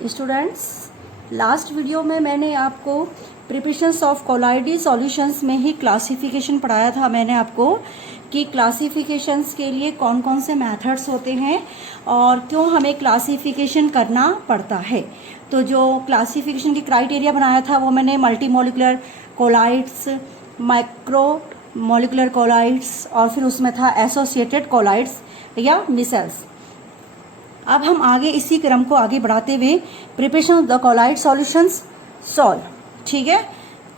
Students, last video में मैंने आपको प्रिपरेशंस ऑफ कोलॉइडल सॉल्यूशंस में ही क्लासिफिकेशन पढ़ाया था। मैंने आपको कि क्लासिफिकेशंस के लिए कौन कौन से मेथड्स होते हैं और क्यों हमें क्लासिफिकेशन करना पड़ता है। तो जो क्लासिफिकेशन की क्राइटेरिया बनाया था वो मैंने multi molecular colloids, micro molecular colloids और फिर उसमें था एसोसिएटेड कोलॉइड्स या मिसल्स। अब हम आगे इसी क्रम को आगे बढ़ाते हुए preparation of the colloid solutions solve, ठीक है।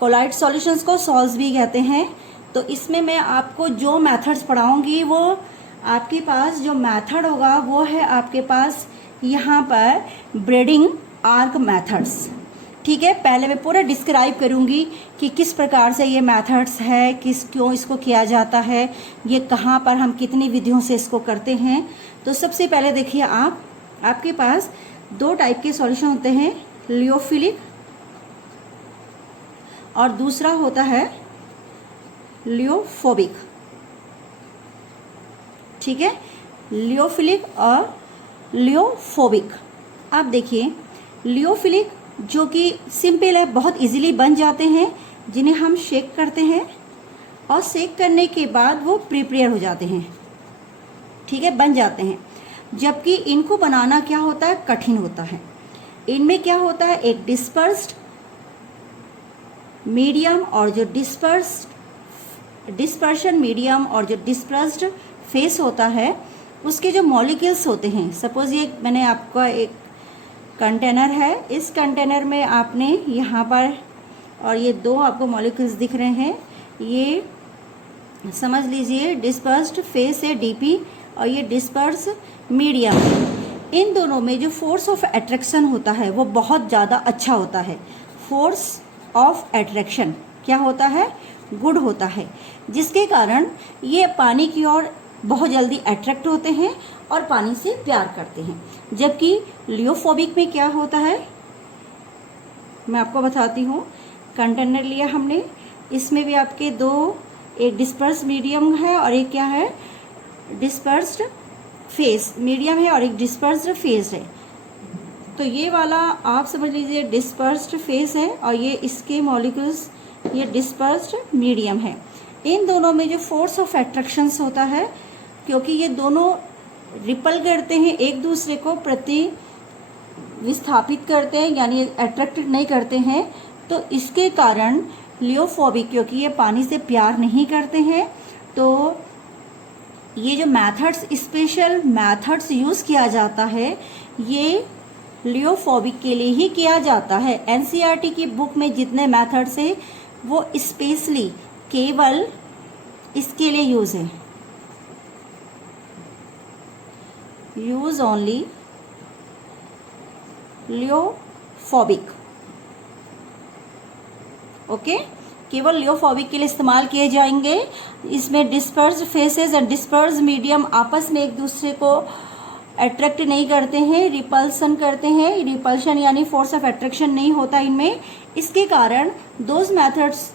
कोलॉइड सॉल्यूशंस को सॉल्व्स भी कहते हैं। तो इसमें मैं आपको जो मेथड्स पढ़ाऊंगी वो आपके पास जो मेथड होगा वो है आपके पास यहाँ पर ब्रेडिंग आर्क मेथड्स, ठीक है। पहले मैं पूरा डिस्क्राइब करूंगी कि किस प्रकार से ये मेथड्स है, क्यों इसको किया जाता है, ये कहाँ पर हम कितनी विधियों से इसको करते हैं। तो सबसे पहले देखिए आपके पास दो टाइप के सॉल्यूशन होते हैं, लियोफिलिक और दूसरा होता है लियोफोबिक, ठीक है। लियोफिलिक और लियोफोबिक। अब देखिए लियोफिलिक जो कि सिंपल है, बहुत इजीली बन जाते हैं, जिन्हें हम शेक करते हैं और शेक करने के बाद वो प्रिपेयर हो जाते हैं, ठीक है, बन जाते हैं। जबकि इनको बनाना क्या होता है, कठिन होता है। इनमें क्या होता है, एक डिस्पर्स्ड मीडियम और जो डिस्पर्शन मीडियम और जो डिस्पर्स्ड फेस होता है, उसके जो मॉलिक्यूल्स होते हैं। सपोज ये मैंने आपका एक कंटेनर है, इस कंटेनर में आपने यहाँ पर और ये दो आपको मॉलिक्यूल्स दिख रहे हैं, ये समझ लीजिए डिस्पर्स्ड फेस है डीपी और ये डिस्पर्स मीडियम है। इन दोनों में जो फोर्स ऑफ अट्रैक्शन होता है वो बहुत ज़्यादा अच्छा होता है। फोर्स ऑफ अट्रैक्शन क्या होता है, गुड होता है, जिसके कारण ये पानी की ओर बहुत जल्दी अट्रैक्ट होते हैं और पानी से प्यार करते हैं। जबकि लियोफोबिक में क्या होता है, मैं आपको बताती हूँ। कंटेनर लिया हमने, इसमें भी आपके दो, एक डिस्पर्स मीडियम है और एक क्या है, डिस्पर्स्ड फेस मीडियम है और एक डिस्पर्स्ड फेस है। तो ये वाला आप समझ लीजिए डिस्पर्स्ड फेस है और ये इसके मॉलिक्यूल्स ये डिस्पर्स्ड मीडियम है। इन दोनों में जो फोर्स ऑफ अट्रैक्शंस होता है, क्योंकि ये दोनों रिपल करते हैं एक दूसरे को, प्रति विस्थापित करते हैं, यानी अट्रैक्ट नहीं करते हैं, तो इसके कारण लियोफोबिक, क्योंकि ये पानी से प्यार नहीं करते हैं, तो ये जो मेथड्स, स्पेशल मेथड्स यूज़ किया जाता है, ये लियोफोबिक के लिए ही किया जाता है। एनसीईआरटी की बुक में जितने मेथड्स है वो स्पेशली केवल इसके लिए यूज़ है, यूज ओनली लियोफोबिक, ओके। केवल लियोफोबिक के लिए इस्तेमाल किए जाएंगे। इसमें dispersed faces and dispersed medium आपस में एक दूसरे को अट्रैक्ट नहीं करते हैं, रिपल्सन करते हैं। रिपल्शन यानी फोर्स ऑफ अट्रैक्शन नहीं होता इनमें। इसके कारण those methods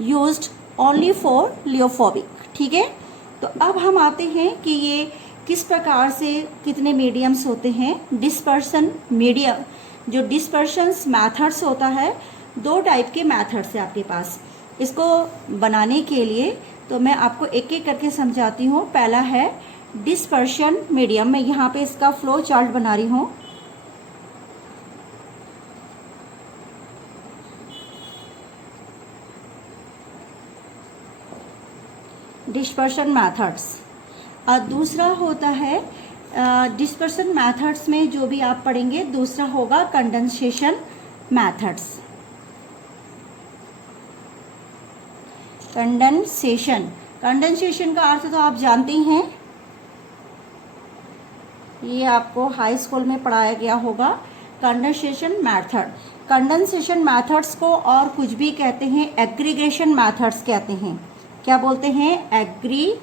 used only for lyophobic, ठीक है। तो अब हम आते हैं कि ये किस प्रकार से कितने मीडियम्स होते हैं। डिस्पर्शन मीडियम, जो डिस्पर्शंस मैथड्स होता है, दो टाइप के मैथड्स है आपके पास। इसको बनाने के लिए तो मैं आपको एक एक करके समझाती हूँ। पहला है डिस्पर्शन मीडियम। मैं यहाँ पे इसका फ्लो चार्ट बना रही हूँ। Dispersion methods. और दूसरा होता है डिस्पर्शन मैथड्स में जो भी आप पढ़ेंगे, दूसरा होगा कंडेंसेशन मैथड्स। कंडेंसेशन का अर्थ तो आप जानते ही हैं, ये आपको हाई स्कूल में पढ़ाया गया होगा। कंडेंसेशन मैथड्स को और कुछ भी कहते हैं, एग्रीगेशन मैथड्स कहते हैं। क्या बोलते हैं, एग्रीगेशन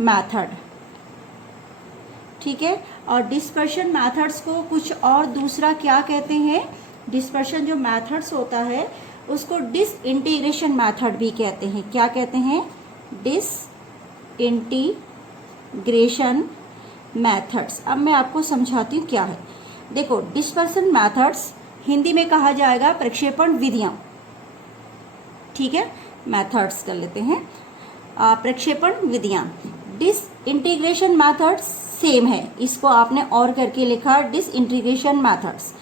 मैथड, ठीक है। और डिस्पर्शन मैथड्स को कुछ और दूसरा क्या कहते हैं, डिस्पर्शन जो मैथड्स होता है उसको डिसइंटीग्रेशन मैथड भी कहते हैं। क्या कहते हैं, डिसइंटीग्रेशन मेथड्स। अब मैं आपको समझाती हूँ क्या है। देखो, डिस्पर्सन मेथड्स हिंदी में कहा जाएगा प्रक्षेपण विधियाँ, ठीक है। मेथड्स कर लेते हैं, प्रक्षेपण विधियाँ। डिसइंटीग्रेशन मेथड्स सेम है, इसको आपने और करके लिखा डिसइंटीग्रेशन मेथड्स।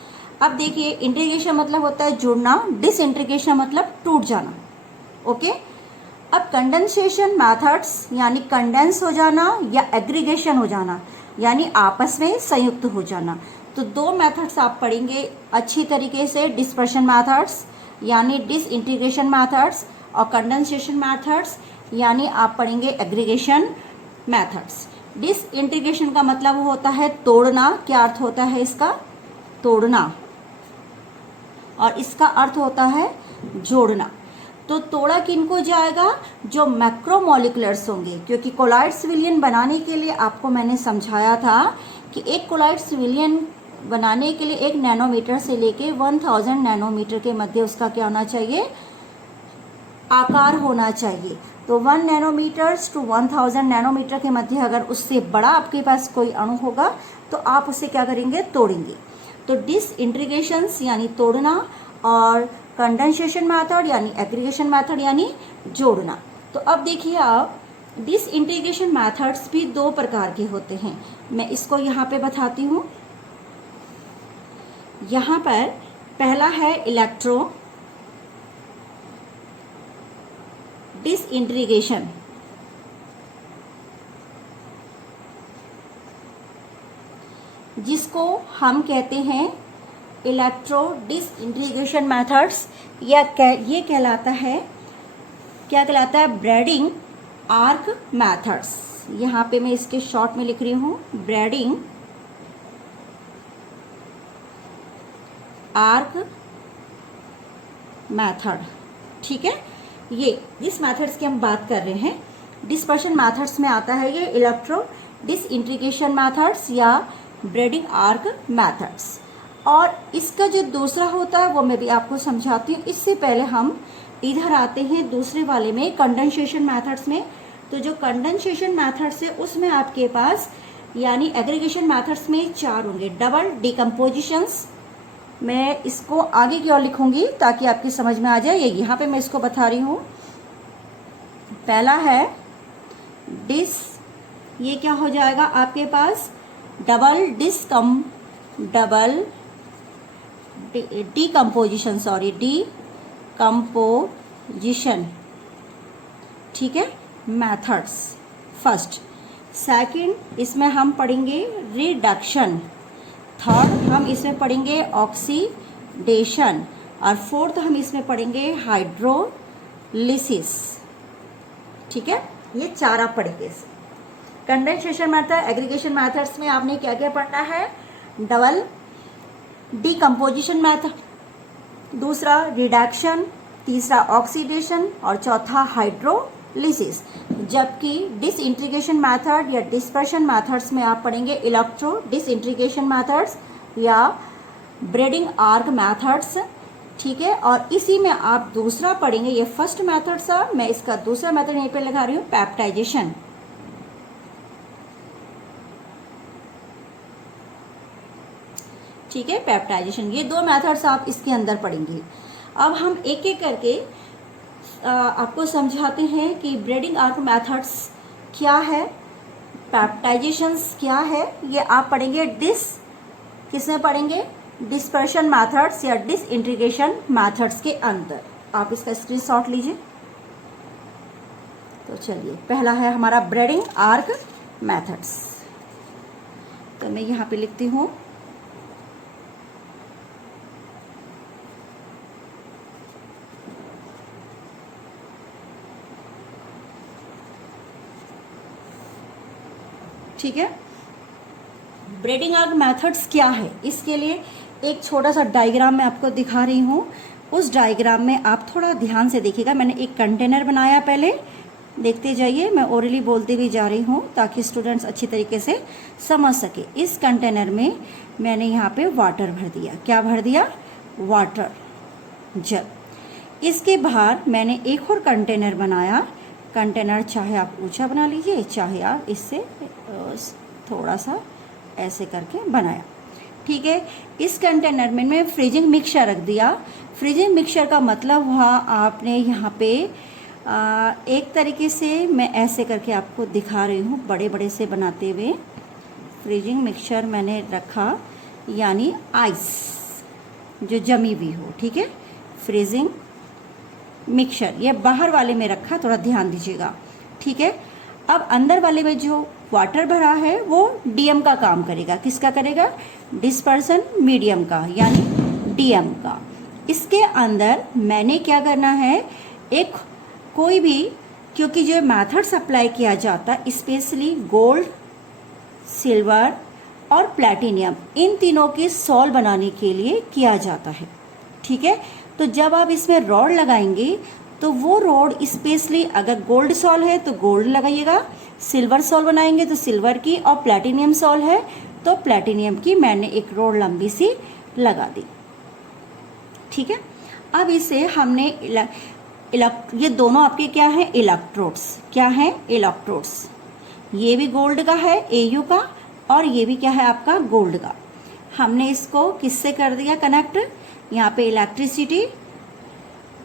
अब देखिए, इंटीग्रेशन मतलब होता है जुड़ना, डिसइंटीग्रेशन मतलब टूट जाना, ओके। अब कंडेंसेशन मेथड्स यानी कंडेंस हो जाना या एग्रीगेशन हो जाना, यानी आपस में संयुक्त हो जाना। तो दो मेथड्स आप पढ़ेंगे अच्छी तरीके से, डिस्पर्शन मेथड्स यानी डिसइंटीग्रेशन मेथड्स, और कंडेंसेशन मेथड्स यानी आप पढ़ेंगे एग्रीगेशन मेथड्स। डिसइंटीग्रेशन का मतलब होता है तोड़ना। क्या अर्थ होता है इसका? तोड़ना। और इसका अर्थ होता है जोड़ना। तो तोड़ा किनको जाएगा? जो मैक्रोमोलिकुलर्स होंगे, क्योंकि कोलॉइड्स विलयन बनाने के लिए आपको मैंने समझाया था कि एक कोलॉइड्स विलयन बनाने के लिए 1 नैनोमीटर से लेके 1000 नैनोमीटर के मध्य उसका क्या होना चाहिए? आकार होना चाहिए। तो 1 नैनोमीटर टू 1000 नैनोमीटर के मध्य अगर उससे बड़ा आपके पास कोई अणु होगा तो आप उसे क्या करेंगे? तोड़ेंगे। तो डिसइंटीग्रेशंस यानी तोड़ना, और कंडेंसेशन मेथड यानी एग्रीगेशन मेथड यानी जोड़ना। तो अब देखिए आप, डिसइंटीग्रेशन मेथड्स भी दो प्रकार के होते हैं। मैं इसको यहाँ पे बताती हूँ। यहाँ पर पहला है इलेक्ट्रो डिसइंटीग्रेशन, जिसको हम कहते हैं इलेक्ट्रो डिसइंटीग्रेशन मेथड्स, या ये कहलाता है, क्या कहलाता है? ब्रैडिंग आर्क मेथड्स। यहाँ पे मैं इसके शॉर्ट में लिख रही हूँ, ब्रैडिंग आर्क मेथड, ठीक है। ये जिस मेथड्स की हम बात कर रहे हैं, डिस्पर्शन मेथड्स में आता है ये इलेक्ट्रो डिसइंटीग्रेशन मेथड्स या ब्रैडिंग आर्क मेथड्स। और इसका जो दूसरा होता है वो मैं भी आपको समझाती हूँ। इससे पहले हम इधर आते हैं दूसरे वाले में, कंडेंसेशन मेथड्स में। तो जो कंडेंसेशन मेथड्स है उसमें आपके पास यानी एग्रीगेशन मेथड्स में 4 होंगे। डबल डिकम्पोजिशंस, मैं इसको आगे की ओर लिखूंगी ताकि आपकी समझ में आ जाए। ये यहाँ पे मैं इसको बता रही हूँ। पहला है ये क्या हो जाएगा आपके पास? डबल डिकम्पोजिशन, डिकम्पोजिशन, ठीक है, मेथड्स फर्स्ट। सेकंड इसमें हम पढ़ेंगे रिडक्शन। थर्ड हम इसमें पढ़ेंगे ऑक्सीडेशन, और फोर्थ हम इसमें पढ़ेंगे हाइड्रोलिसिस, ठीक है। ये 4 आप पढ़ेंगे। कंडेंसेशन मेथड, एग्रीगेशन मेथड्स में आपने क्या क्या पढ़ना है? डबल डिकम्पोजिशन मेथड, दूसरा रिडक्शन, तीसरा ऑक्सीडेशन, और चौथा हाइड्रोलिसिस। जबकि डिसइंटीग्रेशन मेथड या डिस्पर्शन मेथड्स में आप पढ़ेंगे इलेक्ट्रो डिसइंटीग्रेशन मेथड्स या ब्रैडिंग आर्क मेथड्स, ठीक है। और इसी में आप दूसरा पढ़ेंगे, ये फर्स्ट मेथड था, मैं इसका दूसरा मेथड यहीं पे लगा रही हूँ, पेप्टाइजेशन, ठीक है, पेप्टाइजेशन। ये 2 मेथड्स आप इसके अंदर पढ़ेंगे। अब हम एक एक करके आपको समझाते हैं कि ब्रैडिंग आर्क मेथड्स क्या है, पेप्टाइजेशंस क्या है। ये आप पढ़ेंगे किसमें पढ़ेंगे? डिस्पर्शन मेथड्स या डिसइंटीग्रेशन मेथड्स के अंदर। आप इसका स्क्रीनशॉट लीजिए। तो चलिए, पहला है हमारा ब्रैडिंग आर्क मेथड्स। तो मैं यहाँ पे लिखती हूँ, ठीक है। ब्रैडिंग आर्क मेथड्स क्या है, इसके लिए एक छोटा सा डायग्राम मैं आपको दिखा रही हूँ। उस डायग्राम में आप थोड़ा ध्यान से देखिएगा। मैंने एक कंटेनर बनाया, पहले देखते जाइए, मैं ओरली बोलती भी जा रही हूँ ताकि स्टूडेंट्स अच्छी तरीके से समझ सके। इस कंटेनर में मैंने यहाँ पे वाटर भर दिया। क्या भर दिया? वाटर, जल। इसके बाहर मैंने एक और कंटेनर बनाया। कंटेनर चाहे आप ऊंचा बना लीजिए, चाहे आप इससे थोड़ा सा ऐसे करके बनाया। ठीक है, इस कंटेनर में मैं फ्रीजिंग मिक्सचर रख दिया। फ्रीजिंग मिक्सचर का मतलब हुआ आपने यहाँ पे एक तरीके से मैं ऐसे करके आपको दिखा रही हूँ, बड़े बड़े से बनाते हुए। फ्रीजिंग मिक्सचर मैंने रखा यानी आइस जो जमी हुई हो। ठीक है, फ्रीजिंग मिक्सचर ये बाहर वाले में रखा, थोड़ा ध्यान दीजिएगा। ठीक है, अब अंदर वाले में जो वाटर भरा है वो डीएम का काम करेगा। किसका करेगा? डिस्पर्सन मीडियम का, यानी डीएम का। इसके अंदर मैंने क्या करना है, एक कोई भी, क्योंकि जो मेथड्स अप्लाई किया जाता है स्पेशली गोल्ड, सिल्वर और प्लैटिनियम, इन तीनों की सॉल बनाने के लिए किया जाता है। ठीक है, तो जब आप इसमें रॉड लगाएंगे तो वो रॉड स्पेशली अगर गोल्ड सॉल है तो गोल्ड लगाइएगा, सिल्वर सॉल बनाएंगे तो सिल्वर की, और प्लैटिनियम सॉल है तो प्लैटिनियम की मैंने एक रॉड लंबी सी लगा दी। ठीक है, अब इसे हमने ये दोनों आपके क्या है? इलेक्ट्रोड्स। क्या है? इलेक्ट्रोड्स। ये भी गोल्ड का है एयू का, और ये भी क्या है आपका? गोल्ड का। हमने इसको किससे कर दिया कनेक्ट? यहाँ पे इलेक्ट्रिसिटी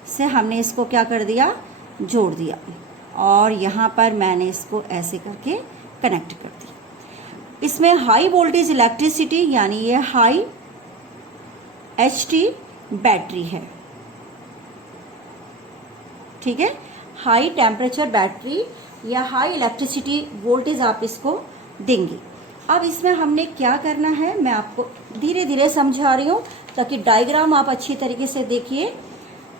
से हमने इसको क्या कर दिया? जोड़ दिया, और यहाँ पर मैंने इसको ऐसे करके कनेक्ट कर दिया। इसमें हाई वोल्टेज इलेक्ट्रिसिटी यानी ये हाई एचटी बैटरी है। ठीक है, हाई टेम्परेचर बैटरी या हाई इलेक्ट्रिसिटी वोल्टेज आप इसको देंगे। अब इसमें हमने क्या करना है मैं आपको धीरे धीरे समझा रही हूँ ताकि डायग्राम आप अच्छी तरीके से देखिए।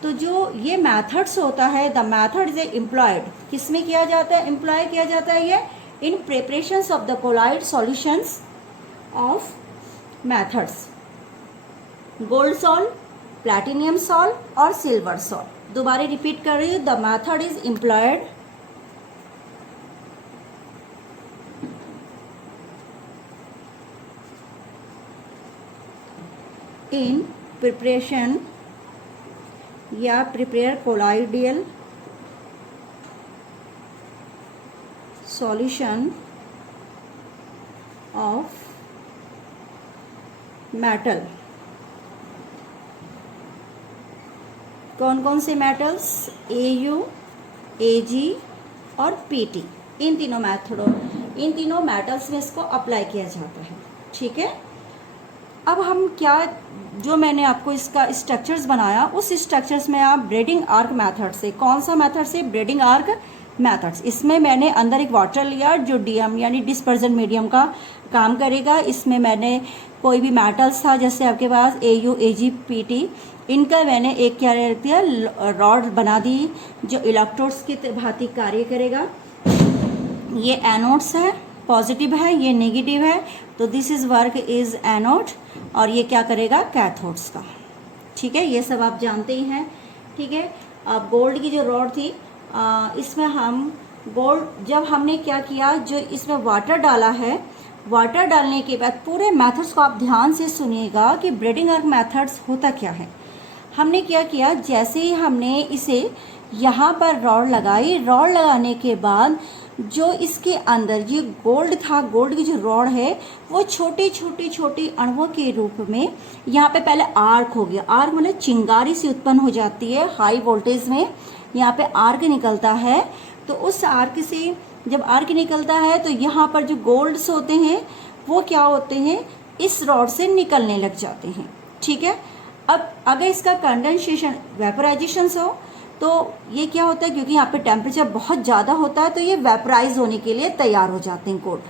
तो जो ये मैथड्स होता है, द मैथड इज एम्प्लॉयड, किसमें किया जाता है? एम्प्लॉय किया जाता है ये in preparations of the colloid solutions of methods, gold sol, platinum sol और सिल्वर सॉल। दोबारा रिपीट कर रही हूँ, the method is employed in preparation या prepare colloidal solution of metal. कौन कौन से मेटल्स? एयू, एजी और पीटी। इन तीनों मेटल्स में इसको अप्लाई किया जाता है। ठीक है, अब हम क्या, जो मैंने आपको इसका स्ट्रक्चर्स बनाया उस स्ट्रक्चर्स में आप ब्रेडिंग आर्क मेथड से, कौन सा मेथड से? Braiding arc methods. इसमें मैंने अंदर एक वाटर लिया जो डीएम यानी डिस्पर्जन मीडियम का काम करेगा। इसमें मैंने कोई भी मेटल्स था जैसे आपके पास एयू, एजी, पीटी, इनका मैंने एक क्या रख दिया, रॉड बना दी जो इलेक्ट्रोड्स की भांति कार्य करेगा। ये एनोड्स है, पॉजिटिव है, ये नेगेटिव है, तो this is work is anode, और ये क्या करेगा? कैथोड्स का। ठीक है, ये सब आप जानते ही हैं। ठीक है, अब गोल्ड की जो रॉड थी इसमें हम गोल्ड, जब हमने क्या किया, जो इसमें वाटर डाला है, वाटर डालने के बाद पूरे मेथड्स को आप ध्यान से सुनिएगा कि ब्रेडिंग आर्क मेथड्स होता क्या है। हमने क्या किया, जैसे ही हमने इसे यहाँ पर रॉड लगाई, रॉड लगाने के बाद जो इसके अंदर ये गोल्ड था, गोल्ड की जो रॉड है वो छोटी छोटी छोटी अणुओं के रूप में यहाँ पे पहले आर्क हो गया। आर्क मतलब चिंगारी से उत्पन्न हो जाती है हाई वोल्टेज में, यहाँ पे आर्क निकलता है। तो उस आर्क से जब आर्क निकलता है तो यहाँ पर जो गोल्ड्स होते हैं वो क्या होते हैं, इस रॉड से निकलने लग जाते हैं। ठीक है, अब अगर इसका कंडेंसेशन, वेपोराइजेशन हो तो ये क्या होता है, क्योंकि यहाँ पे टेम्परेचर बहुत ज़्यादा होता है तो ये वेपोराइज होने के लिए तैयार हो जाते हैं गोल्ड।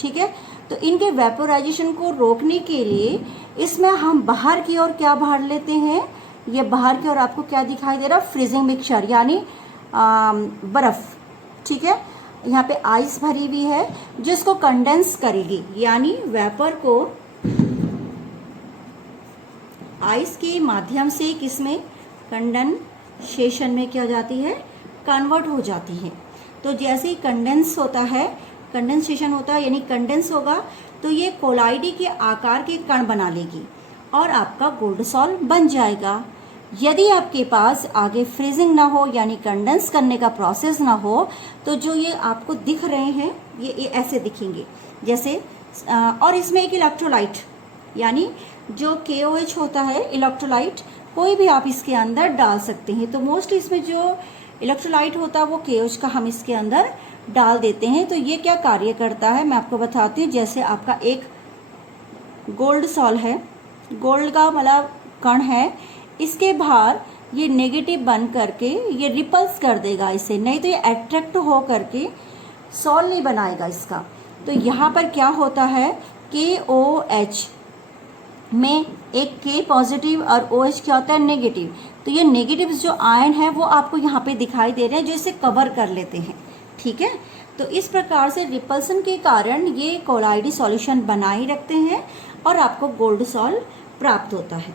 ठीक है, तो इनके वेपोराइजेशन को रोकने के लिए इसमें हम बाहर की ओर क्या भर लेते हैं, ये बाहर की ओर आपको क्या दिखाई दे रहा है, फ्रीजिंग मिक्सचर यानी बर्फ़। ठीक है, यहाँ पे आइस भरी हुई है जो इसको कंडेंस करेगी, यानी वेपर को आइस के माध्यम से किसमें, कंडेंसेशन में क्या हो जाती है, कन्वर्ट हो जाती है। तो जैसे ही कंडेंस होता है, कंडेंसेशन होता है यानी कंडेंस होगा तो ये कोलाइडी के आकार के कण बना लेगी और आपका गोल्ड सॉल बन जाएगा। यदि आपके पास आगे फ्रीजिंग ना हो यानी कंडेंस करने का प्रोसेस ना हो, तो जो ये आपको दिख रहे हैं ये ऐसे दिखेंगे जैसे और इसमें एक इलेक्ट्रोलाइट यानी जो KOH होता है इलेक्ट्रोलाइट, कोई भी आप इसके अंदर डाल सकते हैं। तो मोस्टली इसमें जो इलेक्ट्रोलाइट होता है वो KOH का हम इसके अंदर डाल देते हैं। तो ये क्या कार्य करता है मैं आपको बताती हूँ। जैसे आपका एक गोल्ड सॉल है, गोल्ड का मतलब कण है, इसके बाहर ये नेगेटिव बन करके ये रिपल्स कर देगा इसे, नहीं तो ये अट्रैक्ट हो करके सॉल नहीं बनाएगा इसका। तो यहाँ पर क्या होता है KOH में एक K पॉजिटिव और OH क्या होता है नेगेटिव। तो ये नेगेटिव जो आयन है वो आपको यहाँ पे दिखाई दे रहे हैं जो इसे कवर कर लेते हैं, ठीक है। तो इस प्रकार से रिपल्सन के कारण ये कोलाइडी सॉल्यूशन बनाए रखते हैं और आपको गोल्ड सॉल प्राप्त होता है,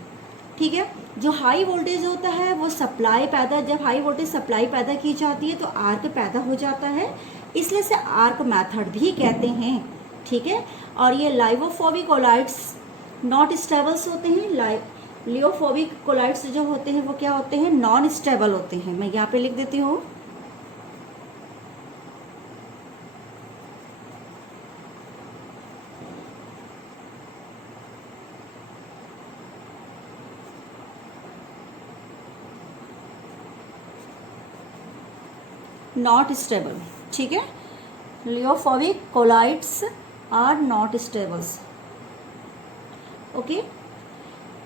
ठीक है। जो हाई वोल्टेज होता है वो सप्लाई पैदा, जब हाई वोल्टेज सप्लाई पैदा की जाती है तो आर्क पैदा हो जाता है, इसलिए से आर्क मेथड भी कहते हैं, ठीक है। और ये लाइवोफोबिक कोलाइड्स नॉट स्टेबल्स होते हैं। लियोफोबिक कोलाइड्स जो होते हैं वो क्या होते हैं नॉन स्टेबल होते हैं। मैं यहाँ पे लिख देती हूँ। नॉट स्टेबल, ठीक है। Lyophobic colloids are not stables, okay.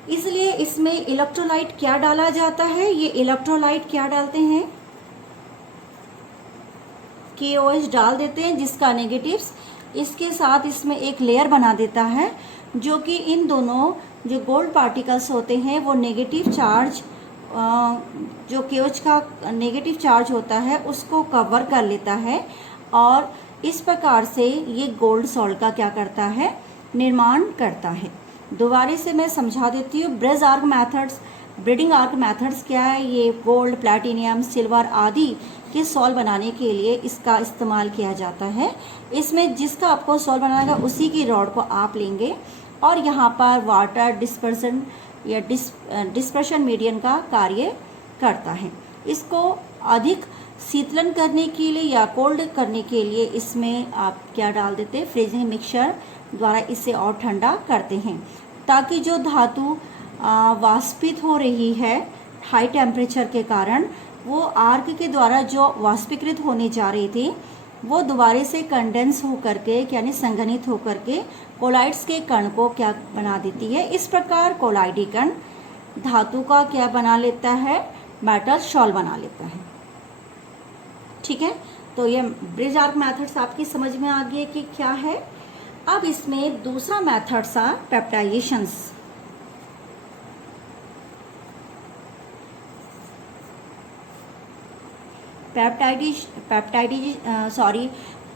इसलिए इसमें इलेक्ट्रोलाइट क्या डाला जाता है, ये इलेक्ट्रोलाइट क्या डालते हैं KOH डाल देते हैं जिसका नेगेटिव्स इसके साथ इसमें एक लेयर बना देता है जो कि इन दोनों जो गोल्ड पार्टिकल्स होते हैं वो नेगेटिव चार्ज जो KOH का नेगेटिव चार्ज होता है उसको कवर कर लेता है और इस प्रकार से ये गोल्ड सॉल्ट का क्या करता है निर्माण करता है। दोबारा से मैं समझा देती हूँ। Bridge arc methods, breeding arc methods क्या है, ये गोल्ड, प्लैटिनियम, सिल्वर आदि के सॉल बनाने के लिए इसका इस्तेमाल किया जाता है। इसमें जिसका आपको सॉल बनाएगा उसी की रॉड को आप लेंगे और यहाँ पर वाटर डिस्पर्सन या डिस्पर्शन मीडियम का कार्य करता है। इसको अधिक शीतलन करने के लिए या कोल्ड करने के लिए इसमें आप क्या डाल देते हैं फ्रीजिंग मिक्सचर द्वारा इसे और ठंडा करते हैं ताकि जो धातु वाष्पित हो रही है हाई टेम्परेचर के कारण वो आर्क के द्वारा जो वाष्पीकृत होने जा रही थी वो दोबारा से कंडेंस हो करके यानी संघनित हो करके कोलाइड्स के कण को क्या बना देती है। इस प्रकार कोलाइडी कण धातु का क्या बना लेता है मेटल शॉल बना लेता है, ठीक है। तो ये ब्रिज आर्क मैथड्स आपकी समझ में आ गई कि क्या है। अब इसमें दूसरा मेथड सा पेप्टाइजेशंस।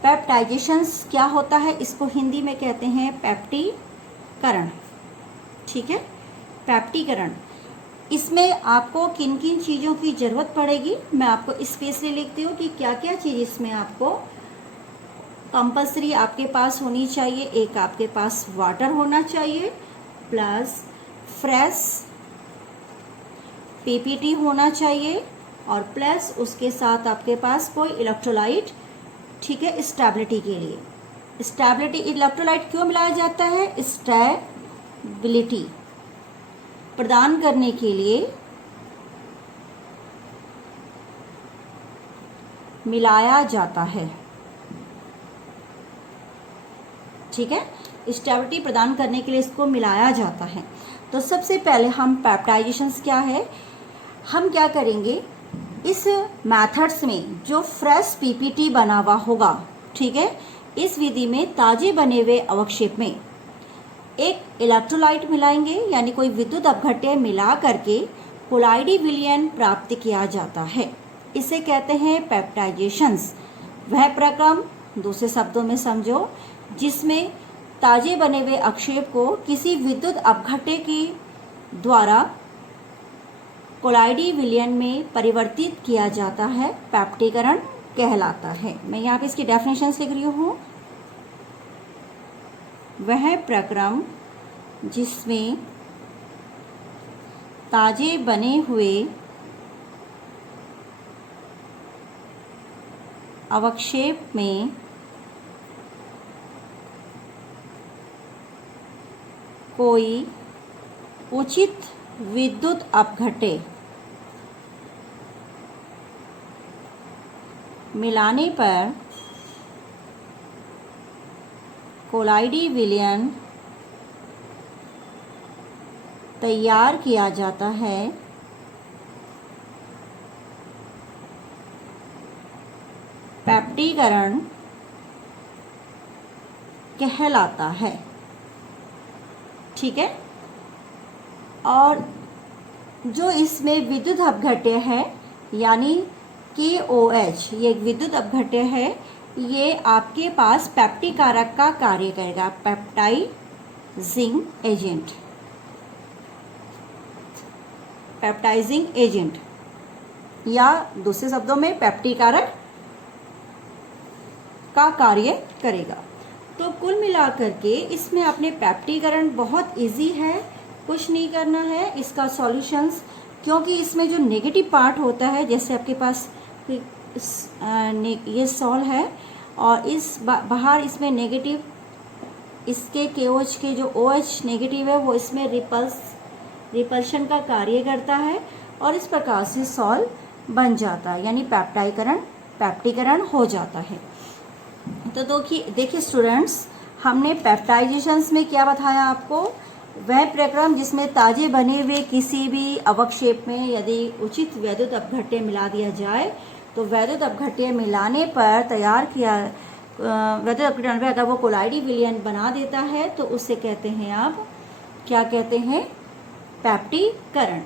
पेप्टाइजेशंस क्या होता है, इसको हिंदी में कहते हैं पेप्टीकरण, ठीक है। पेप्टीकरण इसमें आपको किन किन चीज़ों की ज़रूरत पड़ेगी मैं आपको स्पेशली लिखती हूँ कि क्या क्या चीज़ इसमें आपको कंपल्सरी आपके पास होनी चाहिए। एक आपके पास वाटर होना चाहिए प्लस फ्रेश PPT होना चाहिए और प्लस उसके साथ आपके पास कोई इलेक्ट्रोलाइट, ठीक है, स्टेबिलिटी के लिए। स्टेबिलिटी इलेक्ट्रोलाइट क्यों मिलाया जाता है, स्टेबिलिटी प्रदान करने के लिए मिलाया जाता है, ठीक है। स्टेबिलिटी प्रदान करने के लिए इसको मिलाया जाता है। तो सबसे पहले हम पेप्टाइजेशंस क्या है, हम क्या करेंगे इस मैथड्स में जो फ्रेश PPT बना हुआ होगा, ठीक है, इस विधि में ताजे बने हुए अवक्षेप में एक इलेक्ट्रोलाइट मिलाएंगे यानी कोई विद्युत अपघट्य मिला करके कोलाइडी विलयन प्राप्त किया जाता है। इसे कहते हैं पेप्टाइजेशंस। वह प्रक्रम दूसरे शब्दों में समझो जिसमें ताजे बने हुए अवक्षेप को किसी विद्युत अपघट्य के द्वारा कोलाइडी विलयन में परिवर्तित किया जाता है, पेप्टीकरण कहलाता है। मैं यहाँ पे इसकी डेफिनेशंस लिख रही हूँ। वह प्रक्रम जिसमें ताजे बने हुए अवक्षेप में कोई उचित विद्युत अपघट्य मिलाने पर कोलाइडी विलयन तैयार किया जाता है। पैप्टीकरण कहलाता है। ठीक है। और जो इसमें विद्युत अपघट्य है यानी KOH, ये एक विद्युत अपघट्य है, ये आपके पास पेप्टी कारक का कार्य करेगा, पेप्टाइजिंग एजेंट, पेप्टाइजिंग एजेंट या दूसरे शब्दों में पेप्टी कारक का कार्य करेगा। तो कुल मिलाकर के इसमें अपने पेप्टीकरण बहुत इजी है, कुछ नहीं करना है इसका सॉल्यूशंस, क्योंकि इसमें जो नेगेटिव पार्ट होता है, जैसे आपके पास ये सॉल है और इस बाहर इसमें नेगेटिव, इसके KOH के जो OH नेगेटिव है वो इसमें रिपल्शन का कार्य करता है और इस प्रकार से सॉल बन जाता है, यानी पेप्टीकरण हो जाता है। तो देखिए स्टूडेंट्स, हमने पेप्टाइजेशंस में क्या बताया आपको, वह प्रक्रम जिसमें ताजे बने हुए किसी भी अवक्षेप में यदि उचित वैद्युत अपघट्य मिला दिया जाए तो वैद्युत अपघट्य मिलाने पर तैयार किया वैद्युत अपघट्य अगर वो कोलाइडी विलयन बना देता है तो उसे कहते हैं आप क्या कहते हैं, पेप्टीकरण।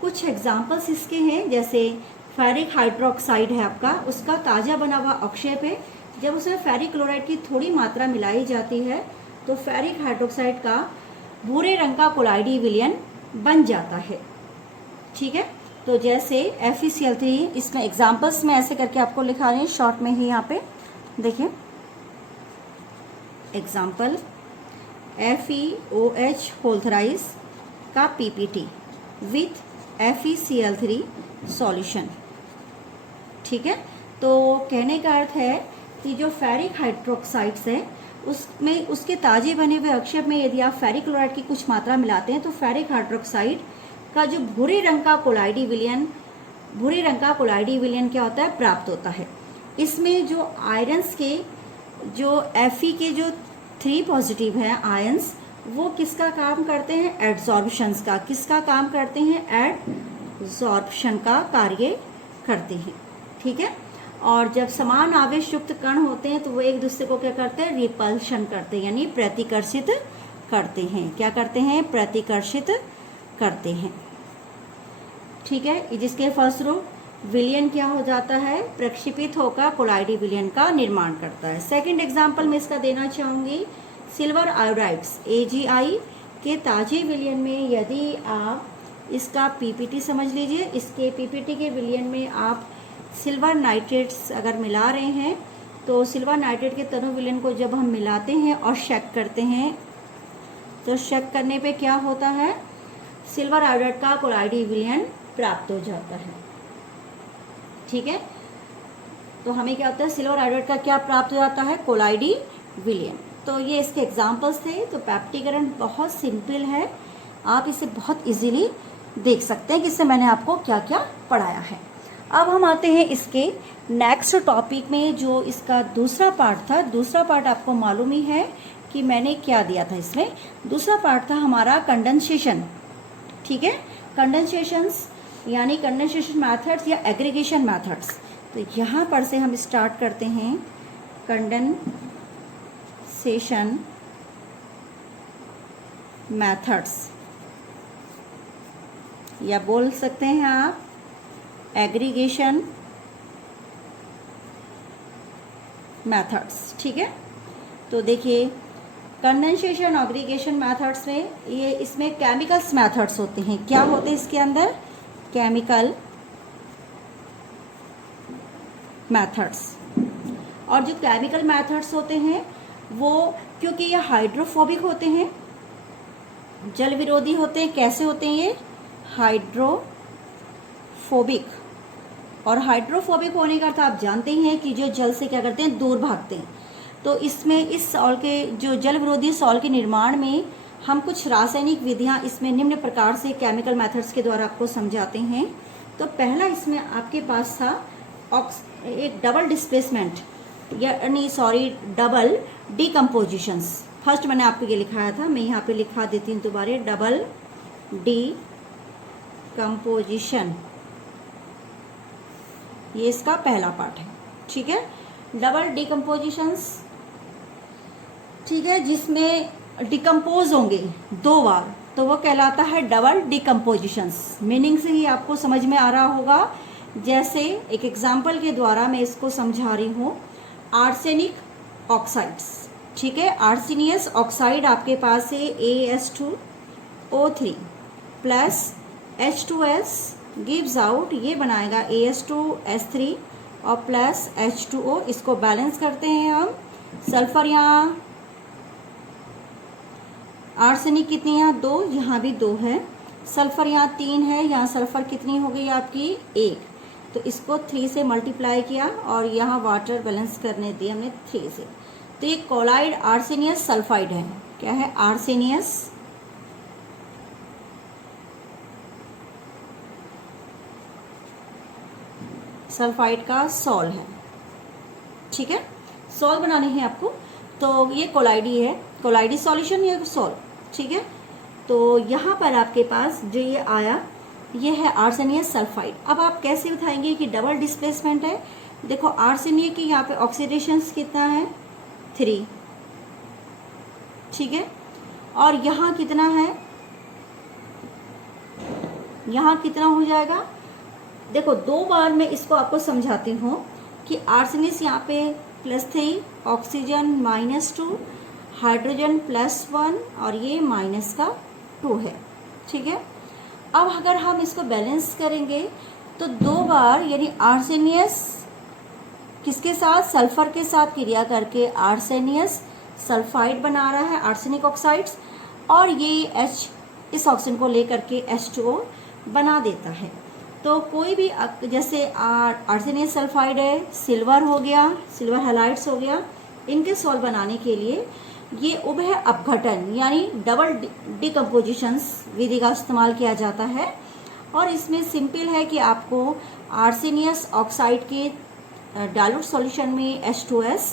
कुछ एग्जाम्पल्स इसके हैं, जैसे फेरिक हाइड्रोक्साइड है आपका, उसका ताज़ा बना हुआ अवक्षेप है, जब उसमें फेरिक क्लोराइड की थोड़ी मात्रा मिलाई जाती है तो फेरिक हाइड्रोक्साइड का भूरे रंग का कोलाइडी विलयन बन जाता है। ठीक है। तो जैसे FeCl3, इसमें एग्जाम्पल्स में ऐसे करके आपको लिखा रहे हैं शॉर्ट में ही, यहाँ पे देखिए एग्जाम्पल, FeOH होल थ्राइस का PPT विथ FeCl3 सॉल्यूशन। ठीक है। तो कहने का अर्थ है कि जो फेरिक हाइड्रोक्साइड्स है उसमें उसके ताजे बने हुए अवक्षेप में यदि आप फेरिक क्लोराइड की कुछ मात्रा मिलाते हैं तो फेरिक हाइड्रोक्साइड का जो भूरे रंग का कोलाइडी विलयन क्या होता है, प्राप्त होता है। इसमें जो आयरन्स के जो Fe के जो 3 पॉजिटिव है आयंस, वो किसका काम करते हैं, एडजॉर्प्शंस का, किसका काम करते हैं, एडजॉर्प्शन का कार्य करते हैं। ठीक है। और जब समान आवेश युक्त कण होते हैं तो वो एक दूसरे को क्या करते हैं, रिपल्शन करते हैं, यानी प्रतिकर्षित करते हैं। क्या करते हैं, प्रतिकर्षित करते हैं। ठीक है। जिसके फलस्वरूप विलयन क्या हो जाता है, प्रक्षेपित होकर कोलाइडी विलयन का निर्माण करता है। सेकंड एग्जांपल में इसका देना चाहूँगी, सिल्वर आयोडाइड्स AgI के ताजे विलयन में यदि आप इसका PPT समझ लीजिए, इसके PPT के विलयन में आप सिल्वर नाइट्रेट्स अगर मिला रहे हैं तो सिल्वर नाइट्रेट के तनु विलयन को जब हम मिलाते हैं और शेक करते हैं तो शेक करने पे क्या होता है, सिल्वर आयोडाइड का कोलाइडी विलयन प्राप्त हो जाता है। ठीक है। तो हमें क्या होता है, सिल्वर आयोडाइड का क्या प्राप्त हो जाता है, कोलाइडी विलयन। तो ये इसके एग्जाम्पल्स थे। तो पेप्टीकरण बहुत सिंपल है, आप इसे बहुत इजीली देख सकते हैं कि इससे मैंने आपको क्या क्या पढ़ाया है। अब हम आते हैं इसके नेक्स्ट टॉपिक में, जो इसका दूसरा पार्ट था। दूसरा पार्ट आपको मालूम ही है कि मैंने क्या दिया था इसमें। दूसरा पार्ट था हमारा कंडेंसेशन। ठीक है। कंडेंसेशंस यानी कंडेंसेशन मेथड्स या एग्रीगेशन मेथड्स। तो यहाँ पर से हम स्टार्ट करते हैं कंडेंसेशन मेथड्स, या बोल सकते हैं आप एग्रीगेशन मेथड्स। ठीक है। तो देखिए कंडेंसेशन एग्रीगेशन मेथड्स में ये इसमें केमिकल्स मेथड्स होते हैं। क्या होते हैं इसके अंदर, केमिकल मेथड्स। और जो केमिकल मेथड्स होते हैं वो क्योंकि ये हाइड्रोफोबिक होते हैं, जल विरोधी होते हैं। कैसे होते हैं ये, हाइड्रोफोबिक। और हाइड्रोफोबिक होने का अर्थ आप जानते ही हैं कि जो जल से क्या करते हैं, दूर भागते हैं। तो इसमें इस सॉल के जो जल विरोधी सॉल के निर्माण में हम कुछ रासायनिक विधियां इसमें निम्न प्रकार से केमिकल मेथड्स के द्वारा आपको समझाते हैं। तो पहला इसमें आपके पास था एक डबल डिस्प्लेसमेंट, यानी डबल डिकम्पोजिशंस। फर्स्ट मैंने आपको ये लिखाया था, मैं यहाँ पे लिखवा देती हूँ दोबारा, डबल डिकम्पोजिशन, ये इसका पहला पार्ट है। ठीक है, डबल डिकम्पोजिशंस, ठीक है, जिसमें डिकम्पोज होंगे 2 बार, तो वो कहलाता है डबल डिकम्पोजिशंस। मीनिंग से ही आपको समझ में आ रहा होगा। जैसे एक एग्जाम्पल के द्वारा मैं इसको समझा रही हूँ, आर्सेनिक ऑक्साइड्स। ठीक है, आर्सेनियस ऑक्साइड आपके पास है AS2O3 plus H2S gives out, ये बनाएगा AS2S3 और प्लस H2O। इसको बैलेंस करते हैं हम। सल्फर यहाँ, आर्सेनिक कितनी यहाँ 2, यहाँ भी 2 है। सल्फर यहाँ 3 है, यहाँ सल्फर कितनी हो गई आपकी 1, तो इसको 3 से मल्टीप्लाई किया और यहाँ वाटर बैलेंस करने दिया हमने 3 से। तो ये कोलाइड आर्सेनियस सल्फाइड है। क्या है, आर्सेनियस सल्फाइड का सॉल है। ठीक है, सॉल बनाने हैं आपको, तो ये कोलाइडी है, कोलाइडी सॉल्यूशन, ये सॉल। ठीक है, तो यहाँ पर आपके पास जो ये आया, ये है आर्सेनियस सल्फाइड। अब आप कैसे बताएंगे कि डबल डिस्प्लेसमेंट है? देखो, आर्सेनिक की यहाँ पे ऑक्सीडेशन कितना है 3, ठीक है, और यहाँ कितना है, यहाँ कितना हो जाएगा। देखो 2 बार मैं इसको आपको समझाती हूँ कि आर्सेनिस यहाँ पे +3, ऑक्सीजन -2, हाइड्रोजन +1 और ये -2 है। ठीक है, अब अगर हम इसको बैलेंस करेंगे तो 2 बार, यानी आर्सेनियस किसके साथ, सल्फर के साथ क्रिया करके आर्सेनियस सल्फाइड बना रहा है, आर्सेनिक ऑक्साइड्स, और ये H इस ऑक्सीजन को लेकर के H2O बना देता है। तो कोई भी जैसे आर्सेनियस सल्फाइड है, सिल्वर हो गया, सिल्वर हैलाइड्स हो गया, इनके सॉल्व बनाने के लिए ये उभय अपघटन यानी डबल डिकम्पोजिशंस विधि का इस्तेमाल किया जाता है। और इसमें सिंपल है कि आपको आर्सेनियस ऑक्साइड के डाइल्यूट सॉल्यूशन में H2S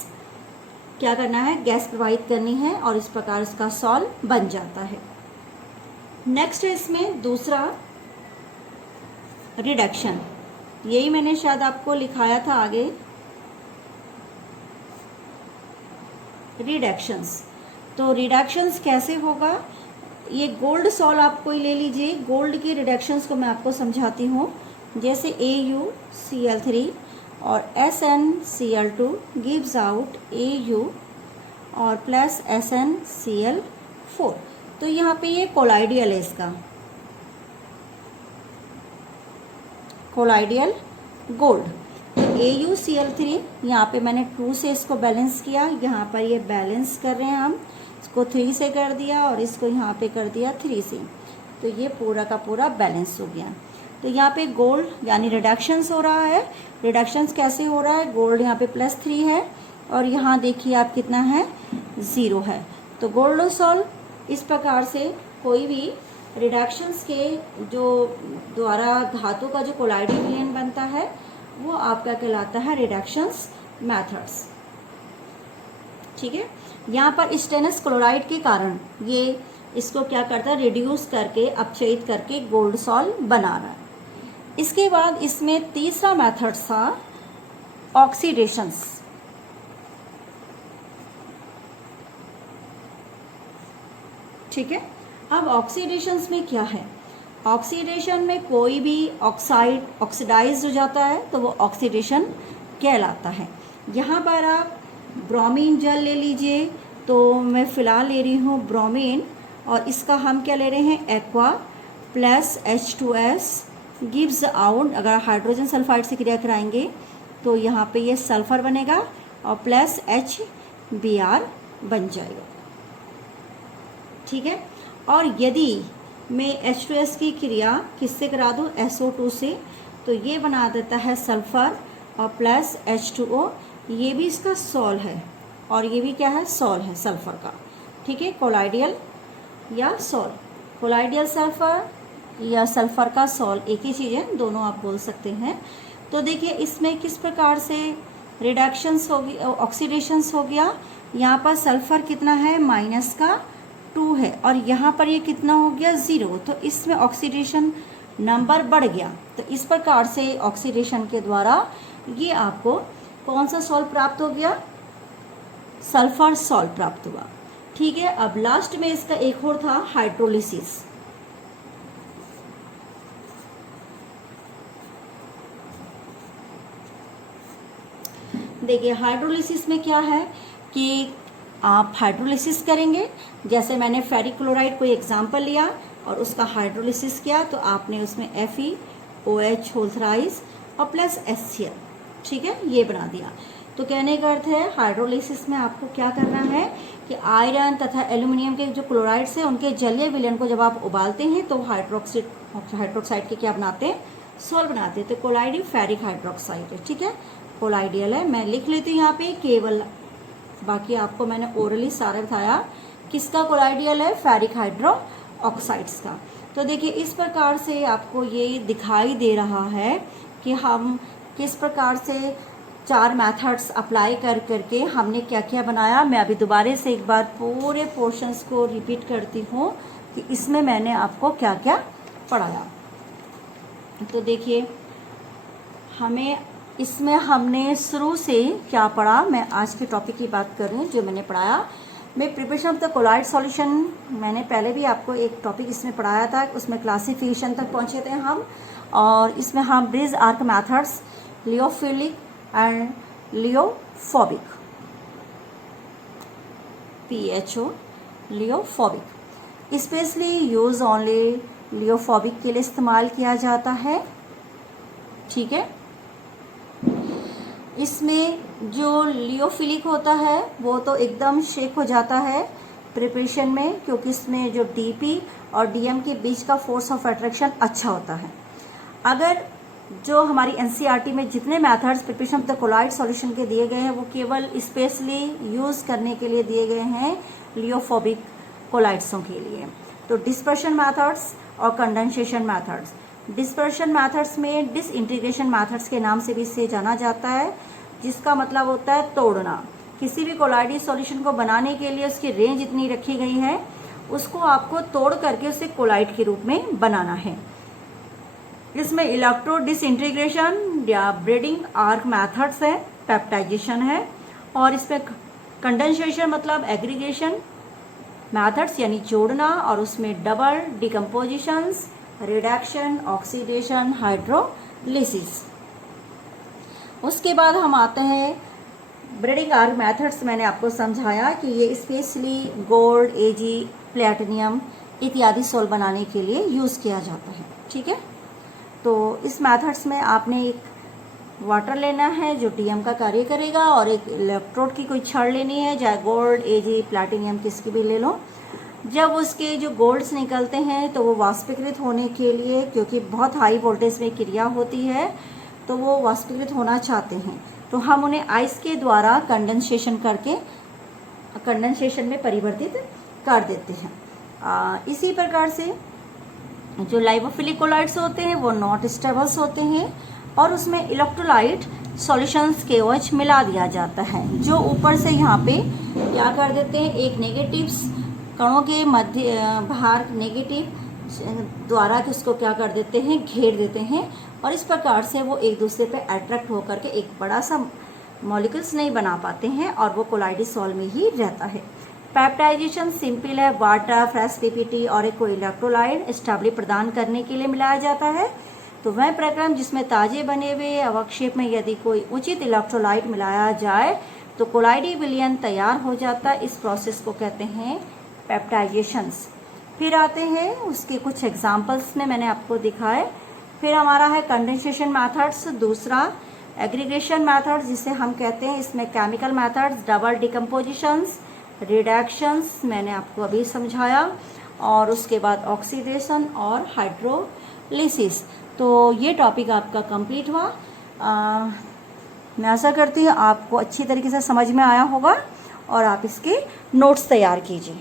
क्या करना है, गैस प्रवाहित करनी है, और इस प्रकार इसका सॉल्व बन जाता है। नेक्स्ट है इसमें दूसरा रिडक्शन, यही मैंने शायद आपको लिखाया था आगे, रिडक्शंस। तो रिडक्शंस कैसे होगा, ये गोल्ड सॉल्व आपको ले लीजिए, गोल्ड की रिडक्शंस को मैं आपको समझाती हूँ। जैसे AuCl3 और SnCl2 गिव्स आउट Au और प्लस SnCl4। तो यहाँ पे ये कोलाइडियल है, इसका कोलाइडियल गोल्ड। AuCl3 यहाँ पे मैंने 2 से इसको बैलेंस किया, यहाँ पर ये बैलेंस कर रहे हैं हम, इसको 3 से कर दिया और इसको यहाँ पे कर दिया 3 से, तो ये पूरा का पूरा बैलेंस हो गया। तो यहाँ पे गोल्ड यानी रिडक्शंस हो रहा है। रिडक्शंस कैसे हो रहा है, गोल्ड यहाँ पे +3 है और यहाँ देखिए आप कितना है 0 है। तो गोल्ड सॉल्व इस प्रकार से कोई भी रिडक्शंस के जो द्वारा धातु का जो कोलाइडी विलयन बनता है वो आपका कहलाता है रिडक्शंस मेथड्स। ठीक है, यहाँ पर स्टेनस क्लोराइड के कारण ये इसको क्या करता है, रिड्यूस करके अपचयित करके गोल्ड सॉल्व बना रहा है। इसके बाद इसमें तीसरा मेथड था ऑक्सीडेशंस। ठीक है, अब ऑक्सीडेशंस में क्या है, ऑक्सीडेशन में कोई भी ऑक्साइड ऑक्सीडाइज हो जाता है तो वो ऑक्सीडेशन कहलाता है। यहाँ पर आप ब्रोमीन जल ले लीजिए, तो मैं फ़िलहाल ले रही हूँ ब्रोमीन, और इसका हम क्या ले रहे हैं, aqua plus H2S gives out. अगर हाइड्रोजन सल्फाइड से क्रिया कराएंगे तो यहाँ पे ये सल्फ़र बनेगा और प्लस HBr बन जाएगा। ठीक है, और यदि में H2S की क्रिया किससे करा दूँ, SO2 से, तो ये बना देता है सल्फ़र और प्लस H2O। ये भी इसका सॉल है और ये भी क्या है, सॉल है सल्फ़र का, ठीक है, कोलाइडियल या सॉल। कोलाइडियल सल्फ़र या सल्फ़र का सॉल एक ही चीज़ है, दोनों आप बोल सकते हैं। तो देखिए इसमें किस प्रकार से रिडक्शंस हो गई, ऑक्सीडेशंस हो गया। यहाँ पर सल्फ़र कितना है, -2 है, और यहाँ पर ये कितना हो गया, 0, तो इसमें ऑक्सीडेशन नंबर बढ़ गया। तो इस प्रकार से ऑक्सीडेशन के द्वारा ये आपको कौन सा सॉल्ट प्राप्त हो गया, सल्फर सॉल्ट प्राप्त हुआ, ठीक है। अब लास्ट में इसका एक और था हाइड्रोलिसिस। देखिए हाइड्रोलिसिस में क्या है कि आप हाइड्रोलिसिस करेंगे, जैसे मैंने फेरिक क्लोराइड कोई एग्जांपल लिया और उसका हाइड्रोलिसिस किया, तो आपने उसमें FeOH होल थ्राइस और प्लस HCl, ठीक है, ये बना दिया। तो कहने का अर्थ है हाइड्रोलिसिस में आपको क्या करना है कि आयरन तथा एल्यूमिनियम के जो क्लोराइड्स हैं उनके जलीय विलयन को जब आप उबालते हैं तो हाइड्रोक्साइड के क्या बनाते हैं, सॉल्ट बनाते हैं। तो कोलाइडी फेरिक हाइड्रोक्साइड है, ठीक है, कोलाइडियल है। मैं लिख लेती हूँ यहाँ पे केवल, बाकी आपको मैंने ओरली सारा बताया किसका कोलाइडियल है, फेरिक हाइड्रो ऑक्साइड्स का। तो देखिए इस प्रकार से आपको ये दिखाई दे रहा है कि हम किस प्रकार से 4 मेथड्स अप्लाई करके हमने क्या क्या बनाया। मैं अभी दोबारा से एक बार पूरे पोर्शंस को रिपीट करती हूँ कि इसमें मैंने आपको क्या क्या पढ़ाया। तो देखिए इसमें हमने शुरू से क्या पढ़ा, मैं आज के टॉपिक की बात कर रही हूँ जो मैंने पढ़ाया। मैं preparation of the colloid solution, मैंने पहले भी आपको एक टॉपिक इसमें पढ़ाया था, उसमें क्लासिफिकेशन तक पहुँचे थे हम, और इसमें हम Bredig arc methods, lyophilic and lyophobic, PHO lyophobic, specially use only lyophobic के लिए इस्तेमाल किया जाता है, ठीक है। इसमें जो लियोफिलिक होता है वो तो एकदम शेक हो जाता है प्रिपरेशन में, क्योंकि इसमें जो DP और DM के बीच का फोर्स ऑफ अट्रैक्शन अच्छा होता है। अगर जो हमारी NCERT में जितने methods preparation of the colloid solution के दिए गए हैं वो केवल स्पेशली यूज़ करने के लिए दिए गए हैं लियोफोबिक कोलाइड्सों के लिए। तो डिस्पर्शन मैथड्स और कंडेंसेशन मैथड्स, डिस्पर्शन मैथड्स में डिसइंटीग्रेशन मैथड्स के नाम से भी इसे जाना जाता है, जिसका मतलब होता है तोड़ना। किसी भी कोलाइडी सॉल्यूशन को बनाने के लिए उसकी रेंज इतनी रखी गई है, उसको आपको तोड़ करके उसे कोलाइड के रूप में बनाना है। इसमें इलेक्ट्रो डिसइंटीग्रेशन या ब्रीडिंग आर्क मैथड्स है, पेप्टाइजेशन है, और इसमें कंडेंसेशन मतलब एग्रीगेशन मैथड्स यानी जोड़ना, और उसमें डबल डिकम्पोजिशंस, रिडक्शन, ऑक्सीडेशन, हाइड्रोलिसिस। उसके बाद हम आते हैं ब्रीडिंग आर्क मैथड्स। मैंने आपको समझाया कि ये स्पेशली गोल्ड, Ag, प्लेटिनियम इत्यादि सोल बनाने के लिए यूज़ किया जाता है, ठीक है। तो इस मैथड्स में आपने एक वाटर लेना है जो TM का कार्य करेगा, और एक इलेक्ट्रोड की कोई छड़ लेनी है, चाहे गोल्ड, Ag, प्लेटिनियम किसकी भी ले लो। जब उसके जो गोल्ड्स निकलते हैं तो वो वाष्पीकृत होने के लिए, क्योंकि बहुत हाई वोल्टेज में क्रिया होती है तो वो वाष्पीकृत होना चाहते हैं, तो हम उन्हें आइस के द्वारा कंडेंसेशन करके कंडेंसेशन में परिवर्तित कर देते हैं। इसी प्रकार से जो लाइपोफिलिक कोलाइड्स होते हैं वो नॉट स्टेबल्स होते हैं, और उसमें इलेक्ट्रोलाइट सॉल्यूशंस KOH मिला दिया जाता है, जो ऊपर से यहाँ पे क्या कर देते हैं, एक नेगेटिव्स कणों के मध्य बाहर नेगेटिव द्वारा उसको क्या कर देते हैं, घेर देते हैं, और इस प्रकार से वो एक दूसरे पे अट्रैक्ट होकर के एक बड़ा सा मॉलिक्यूल्स नहीं बना पाते हैं, और वो कोलाइडी सॉल में ही रहता है। पेप्टाइजेशन सिंपल है, वाटर, फ्रेश PPT और एक कोई इलेक्ट्रोलाइट स्टेबिलिटी प्रदान करने के लिए मिलाया जाता है। तो वह प्रक्रम जिसमें ताजे बने हुए अवक्षेप में यदि कोई उचित इलेक्ट्रोलाइट मिलाया जाए तो कोलाइडी विलयन तैयार हो जाता है। इस प्रोसेस को कहते हैं पेप्टाइजेशंस। फिर आते हैं उसके कुछ एग्जाम्पल्स में मैंने आपको दिखाए। फिर हमारा है कंडेंसेशन मैथड्स, दूसरा एग्रीगेशन मैथड्स जिसे हम कहते हैं, इसमें केमिकल मैथड्स, डबल डिकम्पोजिशंस, रिडक्शंस मैंने आपको अभी समझाया, और उसके बाद ऑक्सीडेशन और हाइड्रोलिसिस। तो ये टॉपिक आपका कंप्लीट हुआ। मैं आशा करती हूँ आपको अच्छी तरीके से समझ में आया होगा और आप इसके नोट्स तैयार कीजिए।